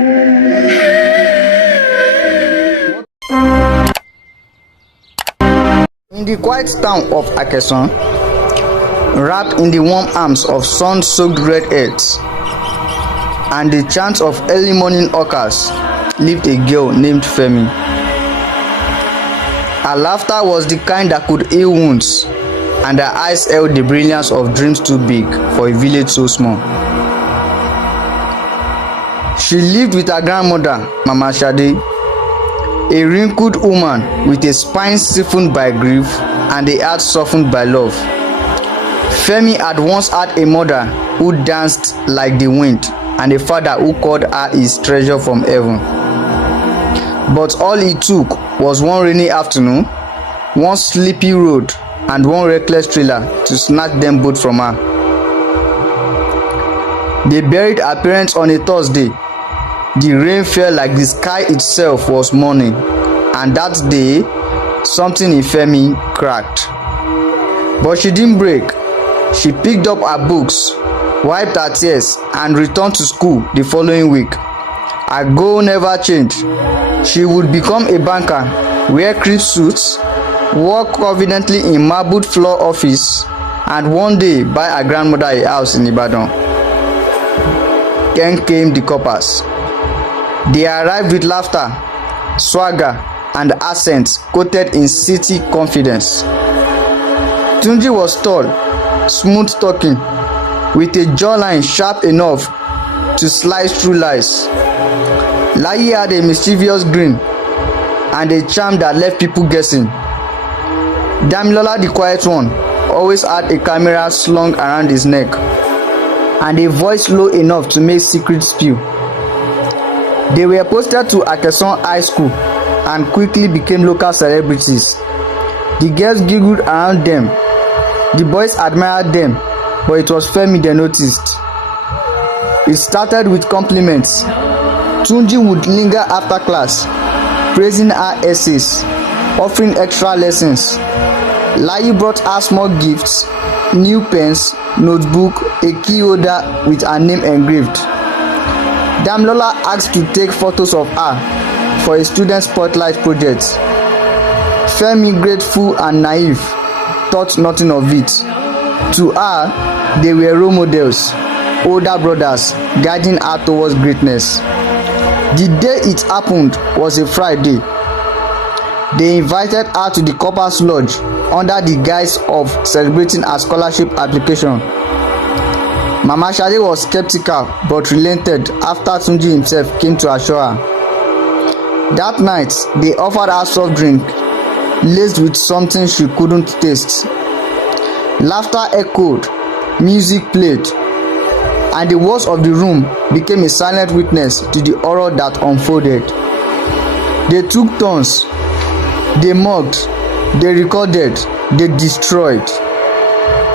In the quiet town of Akesan, wrapped in the warm arms of sun-soaked red earth and the chants of early morning hawkers, lived a girl named Femi. Her laughter was the kind that could heal wounds, and her eyes held the brilliance of dreams too big for a village so small. She lived with her grandmother, Mama Shade, a wrinkled woman with a spine stiffened by grief and a heart softened by love. Femi had once had a mother who danced like the wind and a father who called her his treasure from heaven. But all it took was one rainy afternoon, one sleepy road, and one reckless trailer to snatch them both from her. They buried her parents on a Thursday. The rain fell like the sky itself was mourning, and that day, something in Femi cracked. But she didn't break. She picked up her books, wiped her tears, and returned to school the following week. Her goal never changed. She would become a banker, wear crisp suits, work confidently in marbled floor office, and one day buy her grandmother a house in Ibadan. Then came the Coper'S. They arrived with laughter, swagger, and accents coated in city confidence. Tunji was tall, smooth-talking, with a jawline sharp enough to slice through lies. Layi had a mischievous grin and a charm that left people guessing. Damilola, the quiet one, always had a camera slung around his neck and a voice low enough to make secrets spew. They were posted to Akesan High School and quickly became local celebrities. The girls giggled around them. The boys admired them, but it was Femi they noticed. It started with compliments. Tunji would linger after class, praising her essays, offering extra lessons. Layi brought her small gifts, new pens, notebook, a key holder with her name engraved. Damilola asked to take photos of her for a student spotlight project. Femi, grateful and naive, thought nothing of it. To her, they were role models, older brothers guiding her towards greatness. The day it happened was a Friday. They invited her to the Coper'S Lodge under the guise of celebrating her scholarship application. Mama Shade was skeptical but relented after Tunji himself came to assure her. That night, they offered her soft drink laced with something she couldn't taste. Laughter echoed, music played, and the walls of the room became a silent witness to the horror that unfolded. They took turns, they mocked, they recorded, they destroyed.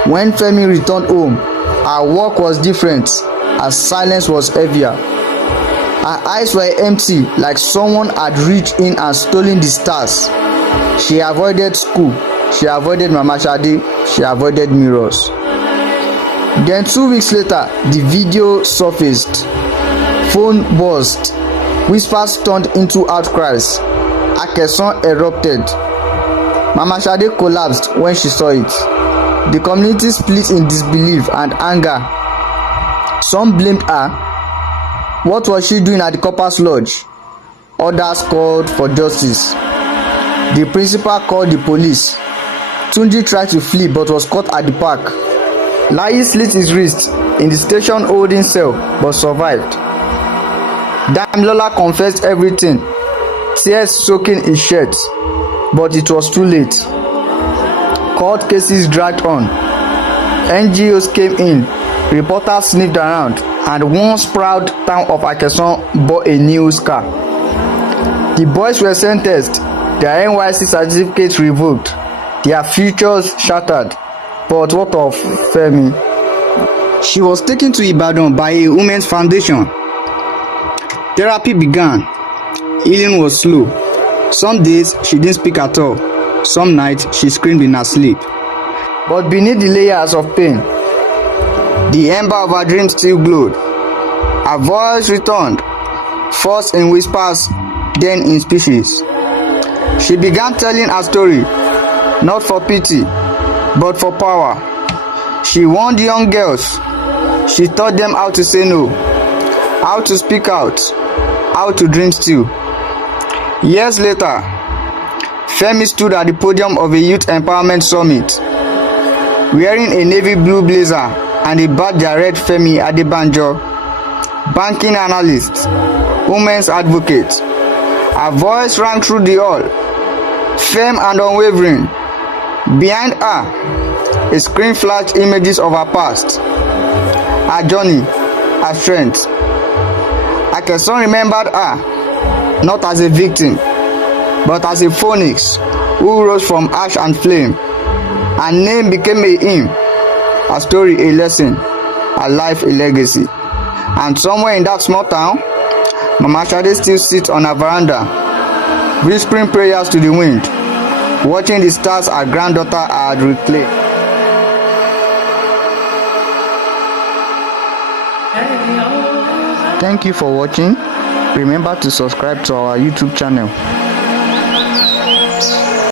When Femi returned home, her work was different, her silence was heavier. Her eyes were empty, like someone had reached in and stolen the stars. She avoided school, she avoided Mama Shade, she avoided mirrors. Then 2 weeks later, the video surfaced. Phone buzzed. Whispers turned into outcries. Akesan erupted. Mama Shade collapsed when she saw it. The community split in disbelief and anger. Some blamed her. What was she doing at the Coper'S Lodge? Others called for justice. The principal called the police. Tunji tried to flee but was caught at the park. Layi slit his wrist in the station holding cell but survived. Damilola confessed everything, tears soaking his shirt, but it was too late. Court cases dragged on. NGOs came in, reporters sniffed around, and once proud town of Akesan bore a new scar. The boys were sentenced, their NYSC certificates revoked, their futures shattered. But what of Femi? She was taken to Ibadan by a women's foundation. Therapy began. Healing was slow. Some days she didn't speak at all. Some nights she screamed in her sleep. But beneath the layers of pain, the ember of her dreams still glowed. Her voice returned, first in whispers, then in speeches. She began telling her story, not for pity, but for power. She warned young girls. She taught them how to say no, how to speak out, how to dream still. Years later, Femi stood at the podium of a youth empowerment summit, wearing a navy blue blazer and a badge that read Femi Adebanjo, banking analyst, women's advocate. Her voice rang through the hall, firm and unwavering. Behind her, a screen flashed images of her past, her journey, her strength. Akesan remembered her not as a victim, but as a phoenix who rose from ash and flame. Her name became a hymn, her story a lesson, her life a legacy. And somewhere in that small town, Mama Shade still sits on her veranda, whispering prayers to the wind, watching the stars her granddaughter had reclaimed. Thank you for watching. Remember to subscribe to our YouTube channel.